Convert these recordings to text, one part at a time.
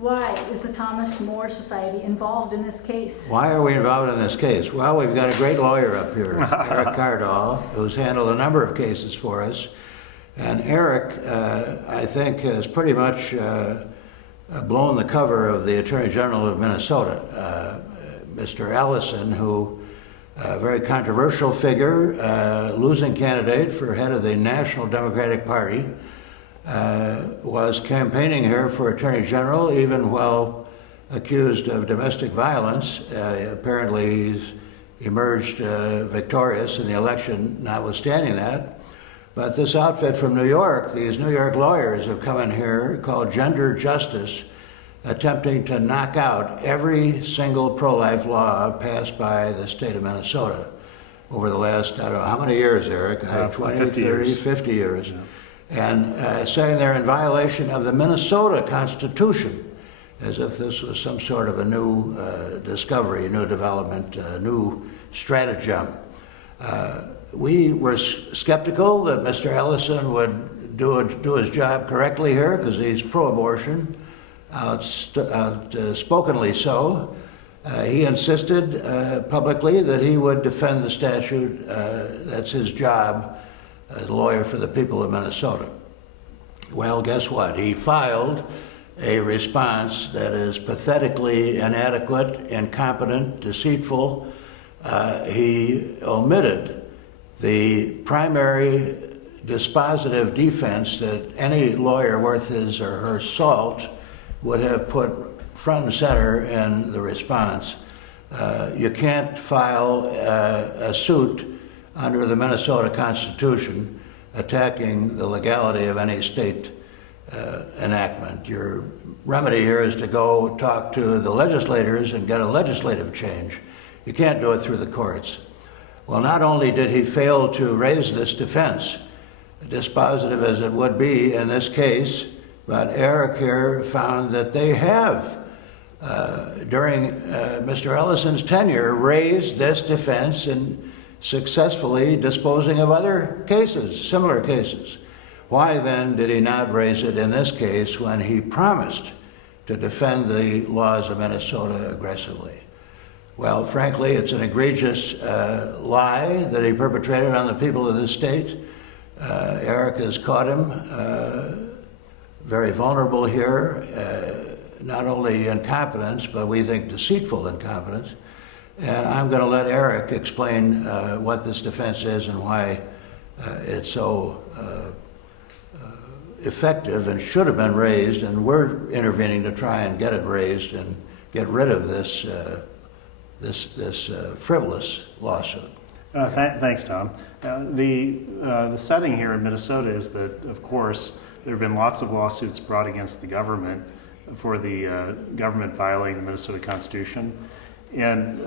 Why is the Thomas More Society involved in this case? Why are we involved in this case? Well, we've got a great lawyer up here, Erick Kaardal, who's handled a number of cases for us. And Erick, I think, has pretty much blown the cover of the Attorney General of Minnesota, Mr. Ellison, who, a very controversial figure, losing candidate for head of the National Democratic Party, was campaigning here for Attorney General, even while accused of domestic violence. Apparently he's emerged victorious in the election, notwithstanding that. But this outfit from New York, these New York lawyers have come in here called Gender Justice, attempting to knock out every single pro-life law passed by the state of Minnesota over the last, I don't know, how many years, Eric? 20, 50 30, years. 50 years. Yeah. And saying they're in violation of the Minnesota Constitution, as if this was some sort of a new discovery, new development, new stratagem. We were skeptical that Mr. Ellison would do his job correctly here, because he's pro-abortion, outspokenly so. He insisted publicly that he would defend the statute. That's his job as a lawyer for the people of Minnesota. Well, guess what? He filed a response that is pathetically inadequate, incompetent, deceitful. He omitted the primary dispositive defense that any lawyer worth his or her salt would have put front and center in the response. You can't file a suit under the Minnesota Constitution attacking the legality of any state enactment. Your remedy here is to go talk to the legislators and get a legislative change. You can't do it through the courts. Well, not only did he fail to raise this defense, dispositive as it would be in this case, but Erick here found that they have, during Mr. Ellison's tenure, raised this defense and successfully disposing of other cases, similar cases. Why then did he not raise it in this case when he promised to defend the laws of Minnesota aggressively? Well, frankly, it's an egregious lie that he perpetrated on the people of this state. Erick has caught him very vulnerable here, not only incompetence, but we think deceitful incompetence. And I'm going to let Erick explain what this defense is and why it's so effective and should have been raised, and we're intervening to try and get it raised and get rid of this frivolous lawsuit. Thanks, Tom. The setting here in Minnesota is that, of course, there have been lots of lawsuits brought against the government for the government violating the Minnesota Constitution. And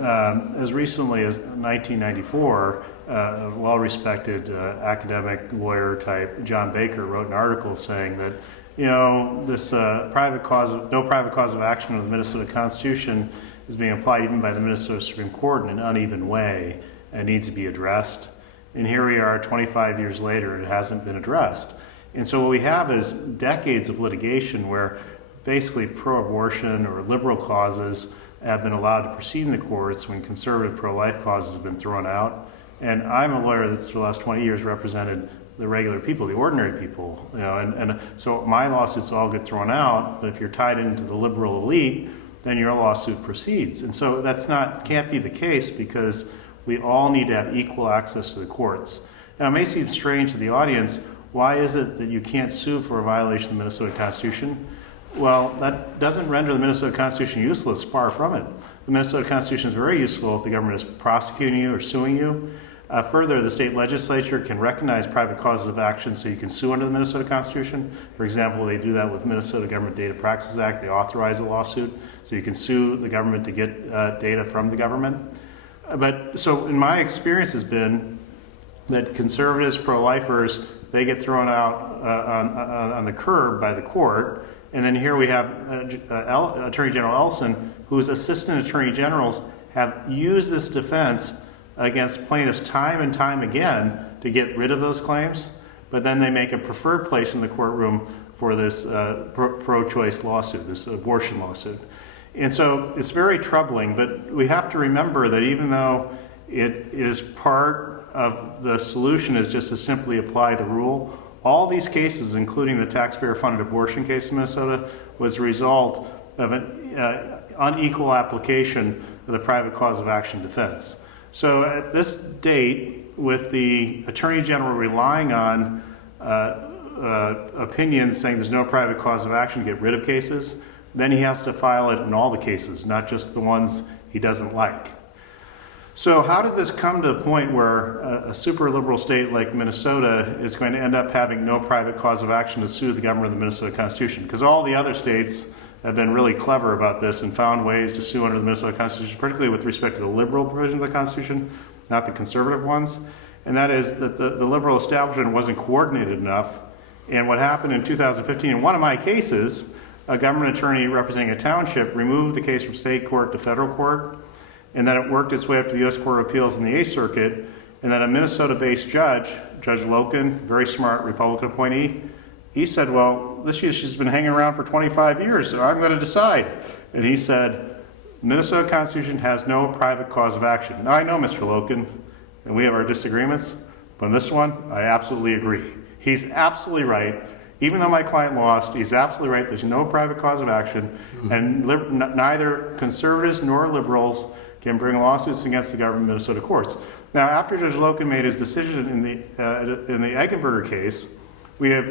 as recently as 1994, a well-respected academic lawyer type, John Baker, wrote an article saying that, you know, this no private cause of action of the Minnesota Constitution is being applied even by the Minnesota Supreme Court in an uneven way and needs to be addressed. And here we are 25 years later, and it hasn't been addressed. And so what we have is decades of litigation where basically pro-abortion or liberal causes have been allowed to proceed in the courts when conservative pro-life causes have been thrown out. And I'm a lawyer that's for the last 20 years represented the regular people, the ordinary people, you know, and so my lawsuits all get thrown out, but if you're tied into the liberal elite, then your lawsuit proceeds. And so can't be the case, because we all need to have equal access to the courts. Now, it may seem strange to the audience, why is it that you can't sue for a violation of the Minnesota Constitution? Well, that doesn't render the Minnesota Constitution useless, far from it. The Minnesota Constitution is very useful if the government is prosecuting you or suing you. Further, the state legislature can recognize private causes of action so you can sue under the Minnesota Constitution. For example, they do that with Minnesota Government Data Practices Act. They authorize a lawsuit so you can sue the government to get data from the government. But so in my experience has been that conservatives, pro-lifers, they get thrown out on the curb by the court. And then here we have Attorney General Ellison, whose assistant attorney generals have used this defense against plaintiffs time and time again to get rid of those claims, but then they make a preferred place in the courtroom for this pro-choice lawsuit, this abortion lawsuit. And so it's very troubling, but we have to remember that even though it is part of the solution is just to simply apply the rule, all these cases, including the taxpayer-funded abortion case in Minnesota, was the result of an unequal application of the private cause of action defense. So at this date, with the Attorney General relying on opinions saying there's no private cause of action to get rid of cases, then he has to file it in all the cases, not just the ones he doesn't like. So how did this come to a point where a super liberal state like Minnesota is going to end up having no private cause of action to sue the government of the Minnesota Constitution? Because all the other states have been really clever about this and found ways to sue under the Minnesota Constitution, particularly with respect to the liberal provisions of the Constitution, not the conservative ones. And that is that the liberal establishment wasn't coordinated enough. And what happened in 2015, in one of my cases, a government attorney representing a township removed the case from state court to federal court, and then it worked its way up to the U.S. Court of Appeals in the 8th Circuit, and then a Minnesota-based judge, Judge Loken, very smart Republican appointee, he said, well, this issue's been hanging around for 25 years, so I'm going to decide. And he said, Minnesota Constitution has no private cause of action. Now, I know Mr. Loken, and we have our disagreements, but on this one, I absolutely agree. He's absolutely right. Even though my client lost, he's absolutely right. There's no private cause of action, and neither conservatives nor liberals can bring lawsuits against the government of Minnesota courts. Now, after Judge Loken made his decision in the Eggenberger case, we have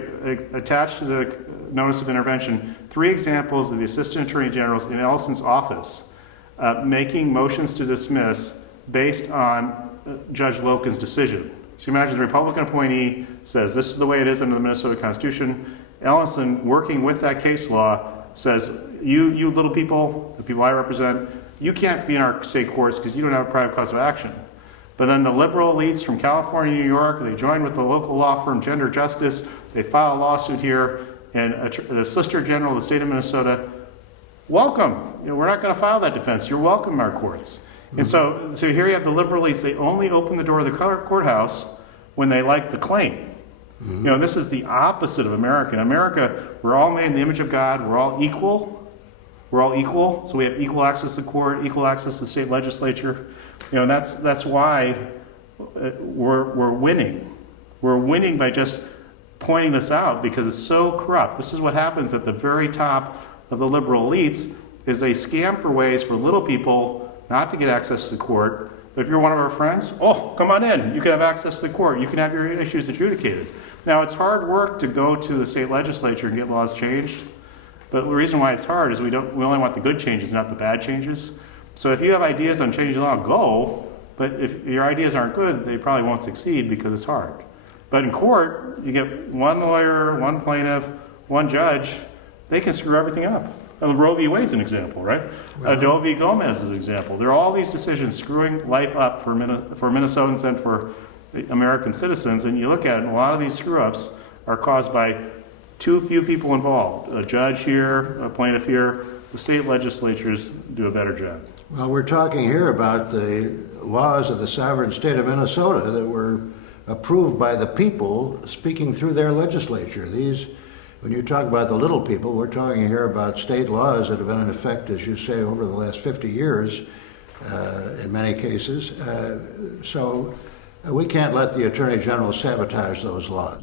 attached to the notice of intervention 3 examples of the Assistant Attorney Generals in Ellison's office making motions to dismiss based on Judge Loken's decision. So imagine the Republican appointee says, this is the way it is under the Minnesota Constitution. Ellison, working with that case law, says, you little people, the people I represent, you can't be in our state courts because you don't have a private cause of action. But then the liberal elites from California, New York, they join with the local law firm Gender Justice, they file a lawsuit here, and the Solicitor General of the state of Minnesota, welcome. We're not going to file that defense. You're welcome in our courts. And so here you have the liberal elites. They only open the door of the courthouse when they like the claim. This is the opposite of America. In America, we're all made in the image of God. We're all equal. We're all equal. So we have equal access to court, equal access to the state legislature. And that's why we're winning. We're winning by just pointing this out because it's so corrupt. This is what happens at the very top of the liberal elites is they scam for ways for little people not to get access to the court. But if you're one of our friends, oh, come on in. You can have access to the court. You can have your issues adjudicated. Now, it's hard work to go to the state legislature and get laws changed. But the reason why it's hard is we only want the good changes, not the bad changes. So if you have ideas on changing the law, go. But if your ideas aren't good, they probably won't succeed because it's hard. But in court, you get one lawyer, one plaintiff, one judge. They can screw everything up. Roe v. Wade's an example, right? Doe v. Gomez is an example. There are all these decisions screwing life up for Minnesotans and for American citizens. And you look at it, and a lot of these screw-ups are caused by too few people involved. A judge here, a plaintiff here. The state legislatures do a better job. Well, we're talking here about the laws of the sovereign state of Minnesota that were approved by the people speaking through their legislature. When you talk about the little people, we're talking here about state laws that have been in effect, as you say, over the last 50 years in many cases. So we can't let the Attorney General sabotage those laws.